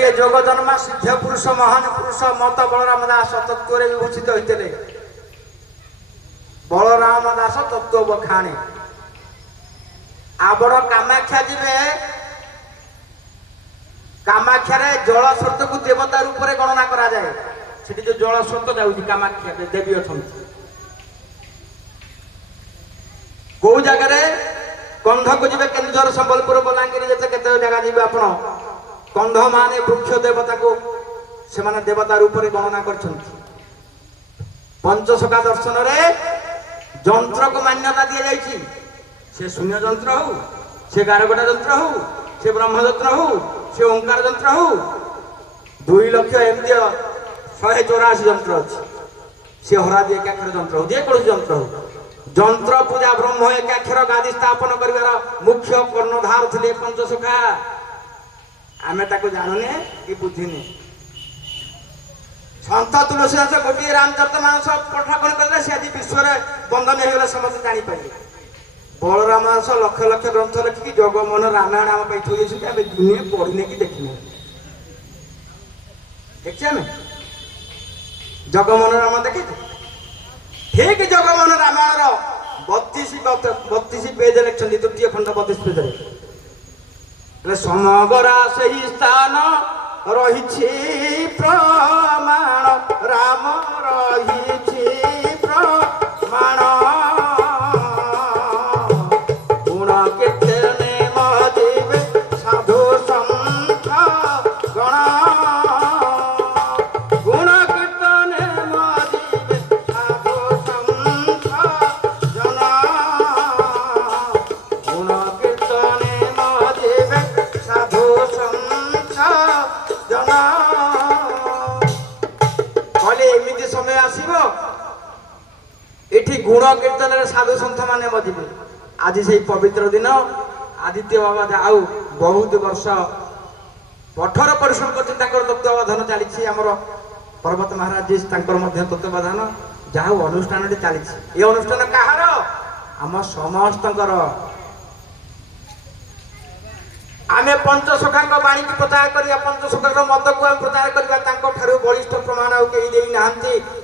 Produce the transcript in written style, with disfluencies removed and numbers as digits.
ये जोग जन्मा सिद्ध पुरुष महान पुरुष मत बलराम दास तत्व विभूषित होते बलराम दास तत्व बखाणे आबड़ कामाख्या जीवे कामाख्या जल स्रोत को देवता रूप में गणना करा जाए सेठी जो जल स्रोत जाऊँगी कामाख्या देवी अच्छा कौ जगार कंध को जी केन्दुझर संबलपुर बलांगीर जिते केत जगह जी आप कंध मान वृक्ष देवता को से देवता रूप में गणना कर पंचसखा दर्शन में जंत्र को मान्यता दी जाइए से शून्य जंत्र हो से गारगोटा जंत्र हो से ब्रह्मजंत्र हो से ओंकार जंत्र हो 2 लक्ष एमती 184 जंत्र अच्छे से हरादी एकाक्षर जंत्र हो जेको जंत्र हो जंत्र पूजा ब्रह्म एकाक्षर गादी स्थापन कर मुख्य कर्णधार थे पंचसखा आमे ताको जानूने कि बुझीने सन्त तुलसीदास गोटे रामचरितमानस पठापन कले से आज विश्व बंधन हो समस्त जापारे बलराम दास लक्ष लक्ष ग्रंथ लिखिकी जगमोहन रामायण आम थोड़ी आम दुनिया पढ़ने कि देखने देखिए आम जगमोहन राम देखे ठीक जगमोहन रामायण 32 पेज लिखते तृतीय खंड 32 पेज समगरा से ही स्थान रही प्रमाण राम रही प्रमाण गुण कीर्तने मजीवे साधु संत गण गुण कीर्तने मजीवे साधु संत जन गुण कीर्तने मजीवे साधु संत जन कहले एमती समय आसब ये गुण कीर्तन साधु सन्थ मान मजिबे आज से पवित्र दिन आदित्य बाबा आउ बहुत वर्ष कठोर परिश्रम कर तत्वावधान चली आमर पर्वत महाराज जी तत्वावधान जहाँ अनुष्ठान चली ये अनुष्ठान कहार आम समस्त आमे पंचसखा बाणी की प्रचार करिया पंचसखा मत को प्रचार करिया बलिष्ठ प्रमाण कहीं